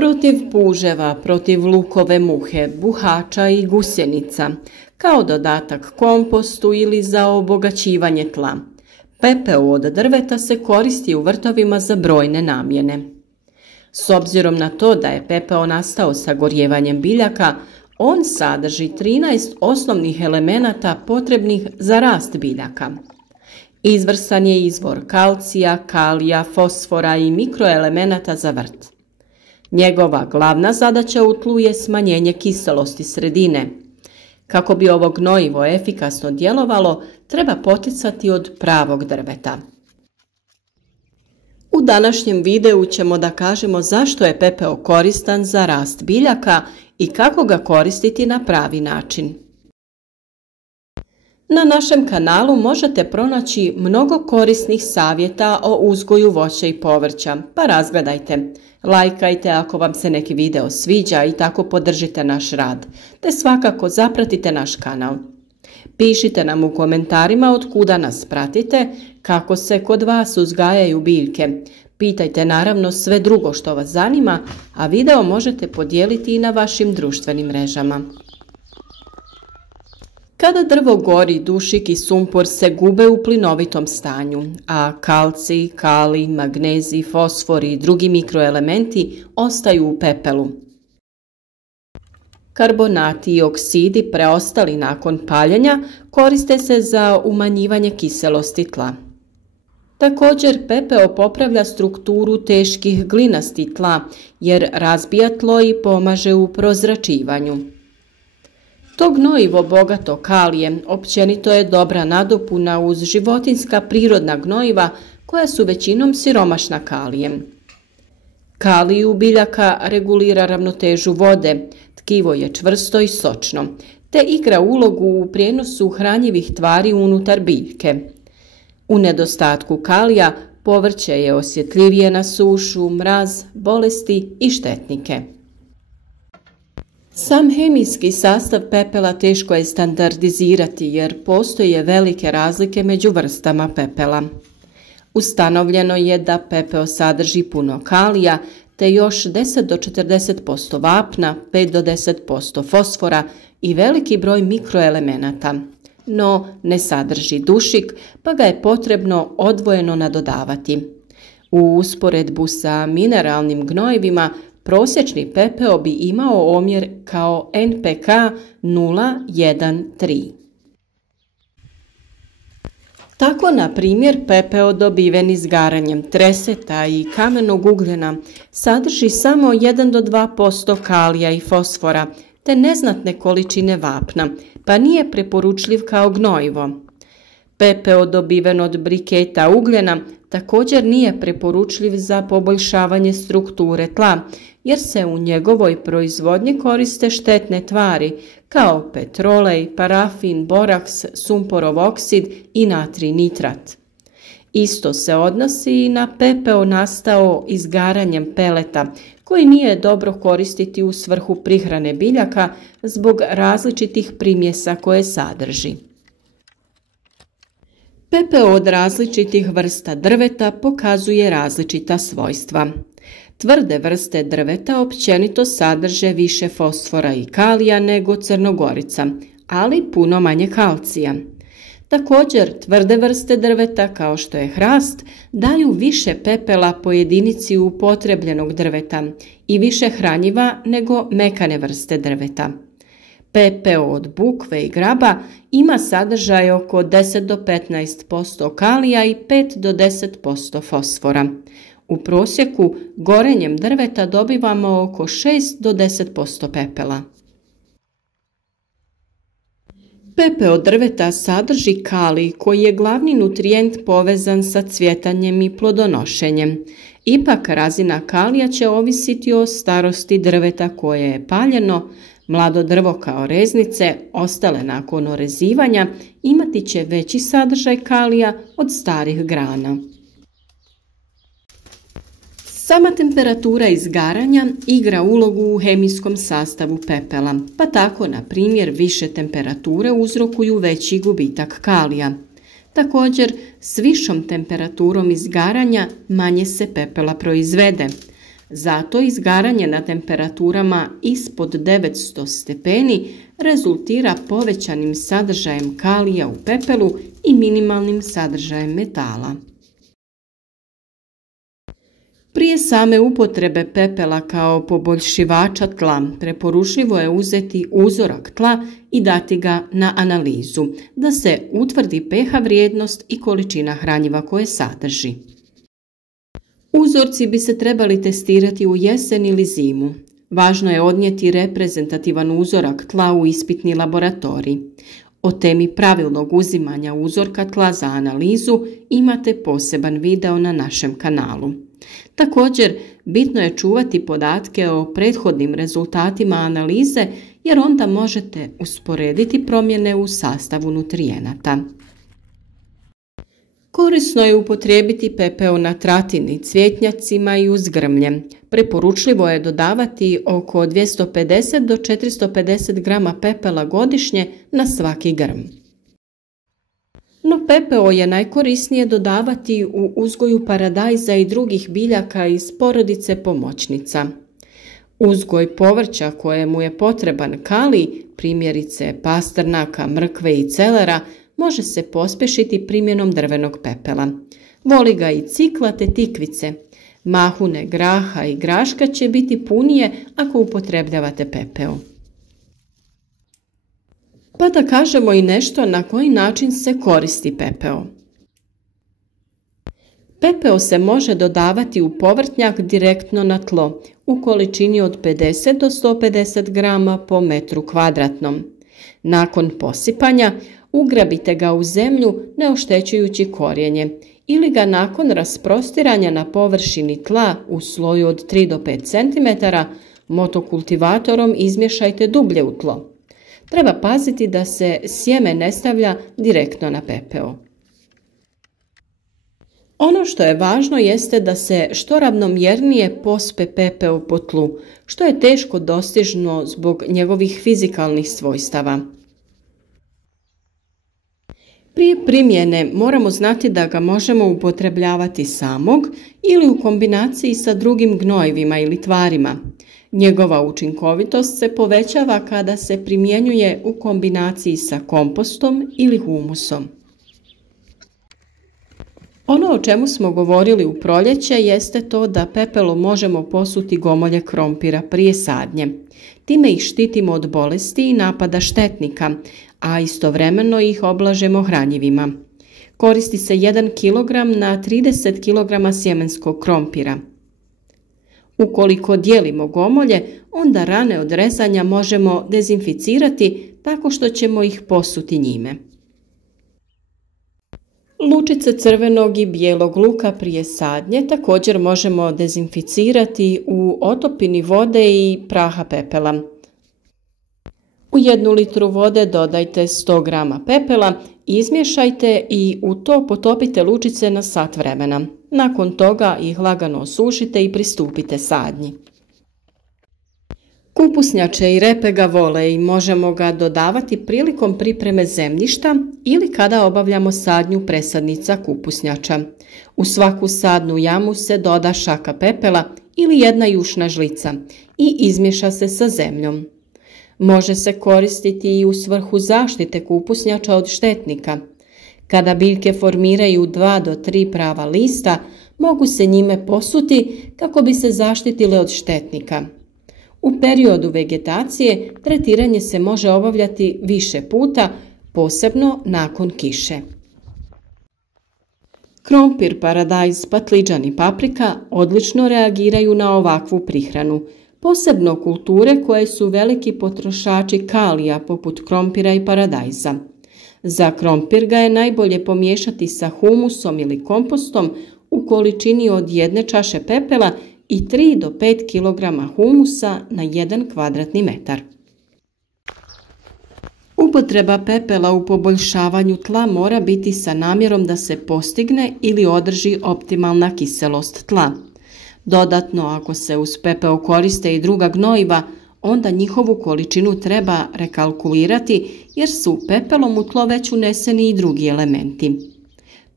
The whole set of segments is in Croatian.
Protiv puževa, protiv lukove muhe, buhača i gusjenica, kao dodatak kompostu ili za obogaćivanje tla. Pepeo od drveta se koristi u vrtovima za brojne namjene. S obzirom na to da je pepeo nastao sagorjevanjem biljaka, on sadrži 13 osnovnih elemenata potrebnih za rast biljaka. Izvrstan je izvor kalcija, kalija, fosfora i mikroelemenata za vrt. Njegova glavna zadaća u tlu je smanjenje kiselosti sredine. Kako bi ovo gnojivo efikasno djelovalo, treba poticati od pravog drveta. U današnjem videu ćemo da kažemo zašto je pepeo koristan za rast biljaka i kako ga koristiti na pravi način. Na našem kanalu možete pronaći mnogo korisnih savjeta o uzgoju voća i povrća, pa razgledajte. Lajkajte ako vam se neki video sviđa i tako podržite naš rad, te svakako zapratite naš kanal. Pišite nam u komentarima od kuda nas pratite, kako se kod vas uzgajaju biljke. Pitajte naravno sve drugo što vas zanima, a video možete podijeliti i na vašim društvenim mrežama. Kada drvo gori, dušik i sumpor se gube u plinovitom stanju, a kalcij, kalij, magnezij, fosfor i drugi mikroelementi ostaju u pepelu. Karbonati i oksidi preostali nakon paljenja koriste se za umanjivanje kiselosti tla. Također pepeo popravlja strukturu teških glinastih tla jer razbija tlo i pomaže u prozračivanju. To gnojivo bogato kalijem općenito je dobra nadopuna uz životinjska prirodna gnojiva koja su većinom siromašna kalijem. Kalij u biljaka regulira ravnotežu vode, tkivo je čvrsto i sočno, te igra ulogu u prijenosu hranjivih tvari unutar biljke. U nedostatku kalija povrće je osjetljivije na sušu, mraz, bolesti i štetnike. Sam hemijski sastav pepela teško je standardizirati jer postoje velike razlike među vrstama pepela. Ustanovljeno je da pepeo sadrži puno kalija te još 10 do 40% vapna, 5 do 10% fosfora i veliki broj mikroelemenata. No ne sadrži dušik pa ga je potrebno odvojeno nadodavati. U usporedbu sa mineralnim gnojivima prosječni pepeo bi imao omjer kao NPK 0,1,3. Tako, na primjer, pepeo dobiven izgaranjem treseta i kamenog ugljena sadrži samo 1 do 2% kalija i fosfora, te neznatne količine vapna, pa nije preporučljiv kao gnojivo. Pepeo dobiven od briketa ugljena također nije preporučljiv za poboljšavanje strukture tla, jer se u njegovoj proizvodnji koriste štetne tvari kao petrolej, parafin, boraks, sumporov oksid i natrij nitrat. Isto se odnosi i na pepeo nastao izgaranjem peleta, koji nije dobro koristiti u svrhu prihrane biljaka zbog različitih primjesa koje sadrži. Pepeo od različitih vrsta drveta pokazuje različita svojstva. Tvrde vrste drveta općenito sadrže više fosfora i kalija nego crnogorica, ali puno manje kalcija. Također, tvrde vrste drveta kao što je hrast daju više pepela po jedinici upotrebljenog drveta i više hranjiva nego mekane vrste drveta. Pepeo od bukve i graba ima sadržaj oko 10 do 15% kalija i 5 do 10% fosfora. U prosjeku gorenjem drveta dobivamo oko 6 do 10% pepela. Pepeo drveta sadrži kalij koji je glavni nutrijent povezan sa cvjetanjem i plodonošenjem. Ipak razina kalija će ovisiti o starosti drveta koje je paljeno. Mlado drvo kao reznice, ostale nakon orezivanja, imati će veći sadržaj kalija od starih grana. Sama temperatura izgaranja igra ulogu u hemijskom sastavu pepela, pa tako, na primjer, više temperature uzrokuju veći gubitak kalija. Također, s višom temperaturom izgaranja manje se pepela proizvede. Zato izgaranje na temperaturama ispod 900 stepeni rezultira povećanim sadržajem kalija u pepelu i minimalnim sadržajem metala. Prije same upotrebe pepela kao poboljšivača tla, preporučljivo je uzeti uzorak tla i dati ga na analizu, da se utvrdi pH vrijednost i količina hranjiva koje sadrži. Uzorci bi se trebali testirati u jesen ili zimu. Važno je odnijeti reprezentativan uzorak tla u ispitni laboratorij. O temi pravilnog uzimanja uzorka tla za analizu imate poseban video na našem kanalu. Također, bitno je čuvati podatke o prethodnim rezultatima analize jer onda možete usporediti promjene u sastavu nutrijenata. Korisno je upotrijebiti pepeo na tratini, cvjetnjacima i uz grmlje. Preporučljivo je dodavati oko 250 do 450 grama pepela godišnje na svaki grm. No pepeo je najkorisnije dodavati u uzgoju paradajza i drugih biljaka iz porodice pomoćnica. Uzgoj povrća kojemu je potreban kalij, primjerice pastrnaka, mrkve i celera, može se pospješiti primjenom drvenog pepela. Voli ga i cikla te tikvice. Mahune, graha i graška će biti punije ako upotrebljavate pepeo. Pa da kažemo i nešto na koji način se koristi pepeo. Pepeo se može dodavati u povrtnjak direktno na tlo u količini od 50 do 150 grama po metru kvadratnom. Nakon posipanja ugrabite ga u zemlju ne oštećujući korijenje ili ga nakon rasprostiranja na površini tla u sloju od 3 do 5 cm motokultivatorom izmješajte dublje u tlo. Treba paziti da se sjeme ne stavlja direktno na pepeo. Ono što je važno jeste da se što ravnomjernije pospe pepeo po tlu, što je teško dostižno zbog njegovih fizikalnih svojstava. Prije primjene moramo znati da ga možemo upotrebljavati samog ili u kombinaciji sa drugim gnojivima ili tvarima. Njegova učinkovitost se povećava kada se primjenjuje u kombinaciji sa kompostom ili humusom. Ono o čemu smo govorili u proljeće jeste to da pepelom možemo posuti gomolje krompira prije sadnje. Time ih štitimo od bolesti i napada štetnika, a istovremeno ih oblažemo hranjivima. Koristi se 1 kg na 30 kg sjemenskog krompira. Ukoliko dijelimo gomolje, onda rane od rezanja možemo dezinficirati tako što ćemo ih posuti njime. Lučice crvenog i bijelog luka prije sadnje također možemo dezinficirati u otopini vode i praha pepela. U 1 litru vode dodajte 100 grama pepela, izmješajte i u to potopite lučice na sat vremena. Nakon toga ih lagano osušite i pristupite sadnji. Kupusnjače i repe ga vole i možemo ga dodavati prilikom pripreme zemljišta ili kada obavljamo sadnju presadnica kupusnjača. U svaku sadnu jamu se doda šaka pepela ili 1 jušna žlica i izmiješa se sa zemljom. Može se koristiti i u svrhu zaštite kupusnjača od štetnika. Kada biljke formiraju 2 do 3 prava lista, mogu se njime posuti kako bi se zaštitile od štetnika. U periodu vegetacije tretiranje se može obavljati više puta, posebno nakon kiše. Krompir, paradajz, patliđan i paprika odlično reagiraju na ovakvu prihranu, posebno kulture koje su veliki potrošači kalija poput krompira i paradajza. Za krompir ga je najbolje pomiješati sa humusom ili kompostom u količini od 1 čaše pepela i 3 do 5 kg humusa na 1 kvadratni metar. Upotreba pepela u poboljšavanju tla mora biti sa namjerom da se postigne ili održi optimalna kiselost tla. Dodatno, ako se uz pepeo koriste i druga gnojiva, onda njihovu količinu treba rekalkulirati jer su pepelom u tlo već uneseni i drugi elementi.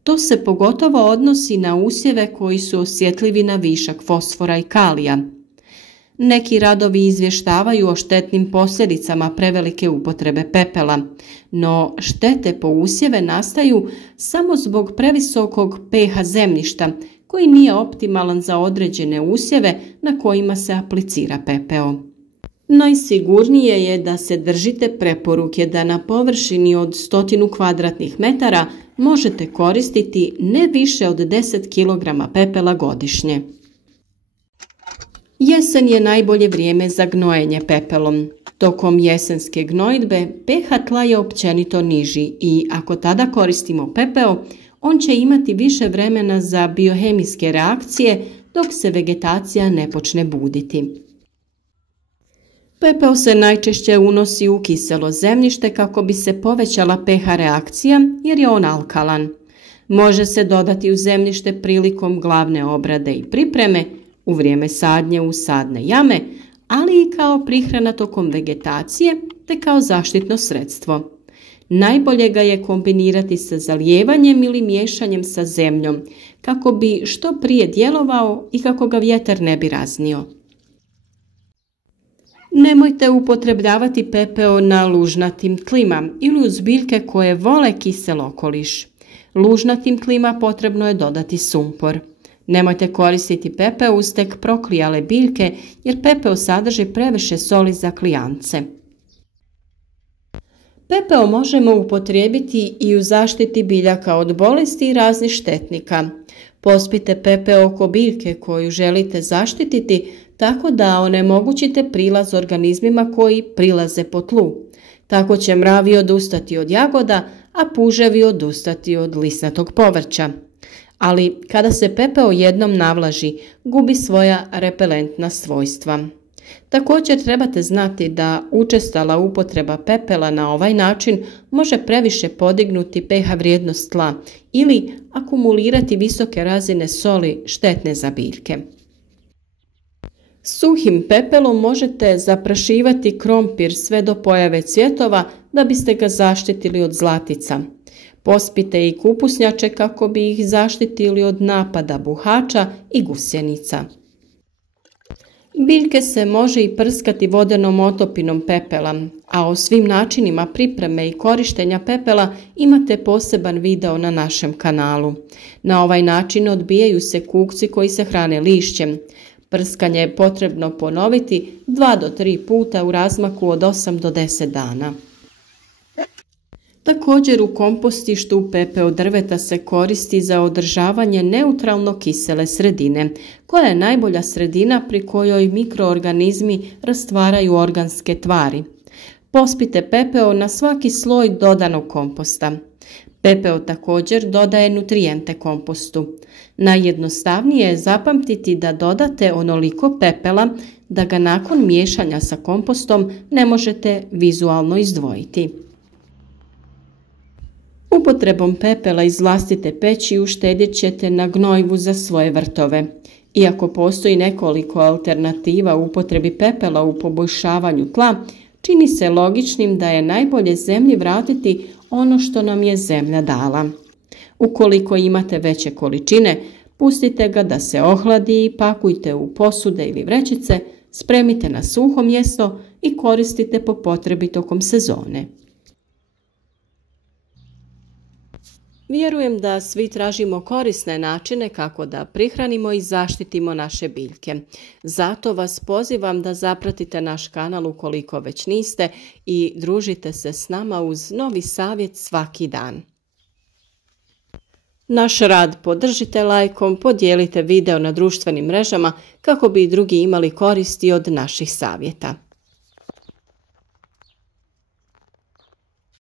To se pogotovo odnosi na usjeve koji su osjetljivi na višak fosfora i kalija. Neki radovi izvještavaju o štetnim posljedicama prevelike upotrebe pepela, no štete po usjeve nastaju samo zbog previsokog pH zemljišta koji nije optimalan za određene usjeve na kojima se aplicira pepeo. Najsigurnije je da se držite preporuke da na površini od 100 kvadratnih metara možete koristiti ne više od 10 kg pepela godišnje. Jesen je najbolje vrijeme za gnojenje pepelom. Tokom jesenske gnojidbe pH tla je općenito niži i ako tada koristimo pepeo, on će imati više vremena za biohemijske reakcije dok se vegetacija ne počne buditi. Pepeo se najčešće unosi u kiselo zemljište kako bi se povećala pH reakcija jer je on alkalan. Može se dodati u zemljište prilikom glavne obrade i pripreme, u vrijeme sadnje u sadne jame, ali i kao prihrana tokom vegetacije te kao zaštitno sredstvo. Najbolje ga je kombinirati sa zalijevanjem ili miješanjem sa zemljom kako bi što prije djelovao i kako ga vjetar ne bi raznio. Nemojte upotrebljavati pepeo na lužnatim tlima ili uz biljke koje vole kisel okoliš. Lužnatim tlima potrebno je dodati sumpor. Nemojte koristiti pepeo uz tek proklijale biljke jer pepeo sadrži previše soli za klijance. Pepeo možemo upotrijebiti i u zaštiti biljaka od bolesti i raznih štetnika. Pospite pepeo oko biljke koju želite zaštititi tako da onemogućite prilaz organizmima koji prilaze po tlu. Tako će mravi odustati od jagoda, a puževi odustati od lisnatog povrća. Ali kada se pepeo jednom navlaži, gubi svoja repelentna svojstva. Također trebate znati da učestala upotreba pepela na ovaj način može previše podignuti pH vrijednost tla ili akumulirati visoke razine soli štetne za biljke. Suhim pepelom možete zaprašivati krompir sve do pojave cvjetova da biste ga zaštitili od zlatica. Pospite i kupusnjače kako bi ih zaštitili od napada buhača i gusjenica. Biljke se može i prskati vodenom otopinom pepela, a o svim načinima pripreme i korištenja pepela imate poseban video na našem kanalu. Na ovaj način odbijaju se kukci koji se hrane lišćem. Prskanje je potrebno ponoviti 2 do 3 puta u razmaku od 8 do 10 dana. Također u kompostištu pepeo drveta se koristi za održavanje neutralno kisele sredine, koja je najbolja sredina pri kojoj mikroorganizmi rastvaraju organske tvari. Pospite pepeo na svaki sloj dodanog komposta. Pepeo također dodaje nutrijente kompostu. Najjednostavnije je zapamtiti da dodate onoliko pepela da ga nakon miješanja sa kompostom ne možete vizualno izdvojiti. Upotrebom pepela iz vlastite peći uštedjet ćete na gnojivu za svoje vrtove. Iako postoji nekoliko alternativa u upotrebi pepela u poboljšavanju tla, čini se logičnim da je najbolje zemlji vratiti ono što nam je zemlja dala. Ukoliko imate veće količine, pustite ga da se ohladi i pakujte u posude ili vrećice, spremite na suho mjesto i koristite po potrebi tokom sezone. Vjerujem da svi tražimo korisne načine kako da prihranimo i zaštitimo naše biljke. Zato vas pozivam da zapratite naš kanal ukoliko već niste i družite se s nama uz novi savjet svaki dan. Naš rad podržite lajkom, podijelite video na društvenim mrežama kako bi i drugi imali koristi od naših savjeta.